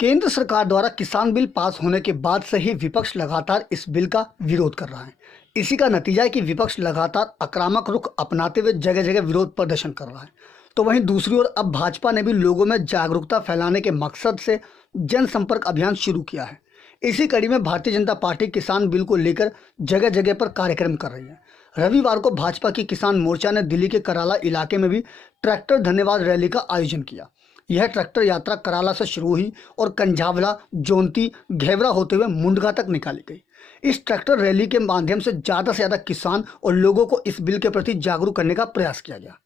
केंद्र सरकार द्वारा किसान बिल पास होने के बाद से ही विपक्ष लगातार इस बिल का विरोध कर रहा है। इसी का नतीजा है कि विपक्ष लगातार आक्रामक रुख अपनाते हुए जगह जगह विरोध प्रदर्शन कर रहा है। तो वहीं दूसरी ओर अब भाजपा ने भी लोगों में जागरूकता फैलाने के मकसद से जनसंपर्क अभियान शुरू किया है। इसी कड़ी में भारतीय जनता पार्टी किसान बिल को लेकर जगह जगह पर कार्यक्रम कर रही है। रविवार को भाजपा की किसान मोर्चा ने दिल्ली के कराला इलाके में भी ट्रैक्टर धन्यवाद रैली का आयोजन किया। यह ट्रैक्टर यात्रा कराला से शुरू हुई और कंझावला, जोंती, घेवरा होते हुए मुंडका तक निकाली गई। इस ट्रैक्टर रैली के माध्यम से ज़्यादा किसान और लोगों को इस बिल के प्रति जागरूक करने का प्रयास किया गया।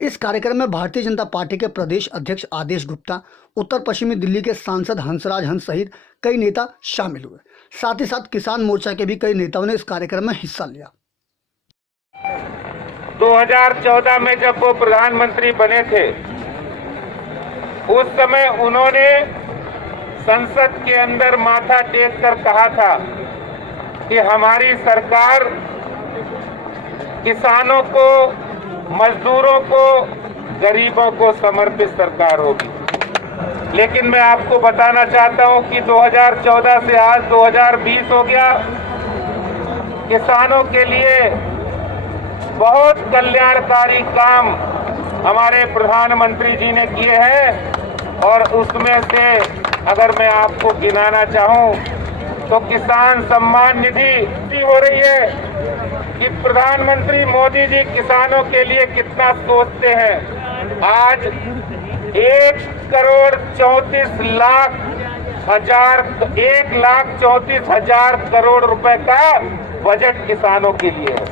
इस कार्यक्रम में भारतीय जनता पार्टी के प्रदेश अध्यक्ष आदेश गुप्ता, उत्तर पश्चिमी दिल्ली के सांसद हंसराज हंस सहित कई नेता शामिल हुए। साथ ही साथ किसान मोर्चा के भी कई नेताओं ने इस कार्यक्रम में हिस्सा लिया। 2014 में जब वो प्रधानमंत्री बने थे, उस समय उन्होंने संसद के अंदर माथा टेक कर कहा था कि हमारी सरकार किसानों को, मजदूरों को, गरीबों को समर्पित सरकार होगी। लेकिन मैं आपको बताना चाहता हूं कि 2014 से आज 2020 हो गया। किसानों के लिए बहुत कल्याणकारी काम हमारे प्रधानमंत्री जी ने किए हैं, और उसमें से अगर मैं आपको गिनाना चाहूं तो किसान सम्मान निधि हो रही है कि प्रधानमंत्री मोदी जी किसानों के लिए कितना सोचते हैं। आज 1,34,00,000 करोड़ रुपए का बजट किसानों के लिए है।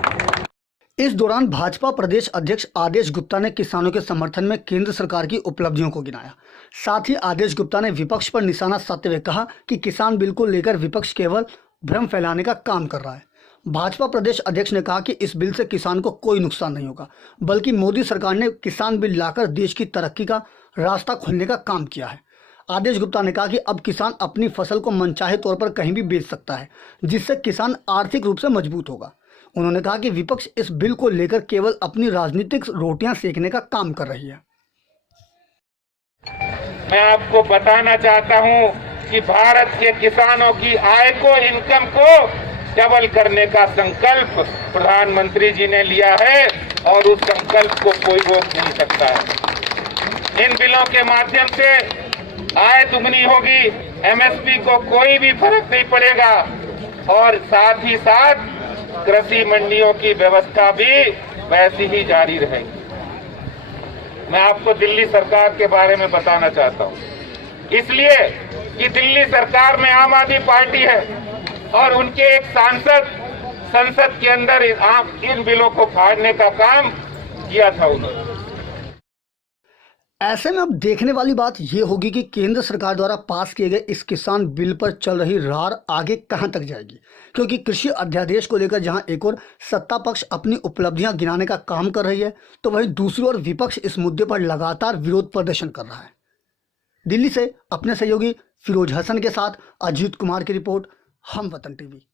इस दौरान भाजपा प्रदेश अध्यक्ष आदेश गुप्ता ने किसानों के समर्थन में केंद्र सरकार की उपलब्धियों को गिनाया। साथ ही आदेश गुप्ता ने विपक्ष पर निशाना साधते हुए कहा कि किसान बिल को लेकर विपक्ष केवल भ्रम फैलाने का काम कर रहा है। भाजपा प्रदेश अध्यक्ष ने कहा कि इस बिल से किसान को कोई नुकसान नहीं होगा, बल्कि मोदी सरकार ने किसान बिल लाकर देश की तरक्की का रास्ता खोलने का काम किया है। आदेश गुप्ता ने कहा कि अब किसान अपनी फसल को मनचाहे तौर पर कहीं भी बेच सकता है, जिससे किसान आर्थिक रूप से मजबूत होगा। उन्होंने कहा कि विपक्ष इस बिल को लेकर केवल अपनी राजनीतिक रोटियां सेकने का काम कर रही है। मैं आपको बताना चाहता हूं कि भारत के किसानों की आय को, इनकम को डबल करने का संकल्प प्रधानमंत्री जी ने लिया है, और उस संकल्प को कोई रोक नहीं सकता है। इन बिलों के माध्यम से आय दुगनी होगी, एमएसपी को कोई भी फर्क नहीं पड़ेगा, और साथ ही साथ कृषि मंडियों की व्यवस्था भी वैसी ही जारी रहेगी। मैं आपको दिल्ली सरकार के बारे में बताना चाहता हूं, इसलिए कि दिल्ली सरकार में आम आदमी पार्टी है, और उनके एक सांसद संसद के अंदर इन बिलों को फाड़ने का काम किया था उन्होंने। ऐसे में अब देखने वाली बात यह होगी कि केंद्र सरकार द्वारा पास किए गए इस किसान बिल पर चल रही रार आगे कहां तक जाएगी, क्योंकि कृषि अध्यादेश को लेकर जहां एक और सत्ता पक्ष अपनी उपलब्धियां गिनाने का काम कर रही है, तो वहीं दूसरी ओर विपक्ष इस मुद्दे पर लगातार विरोध प्रदर्शन कर रहा है। दिल्ली से अपने सहयोगी फिरोज हसन के साथ अजीत कुमार की रिपोर्ट, हम वतन टीवी।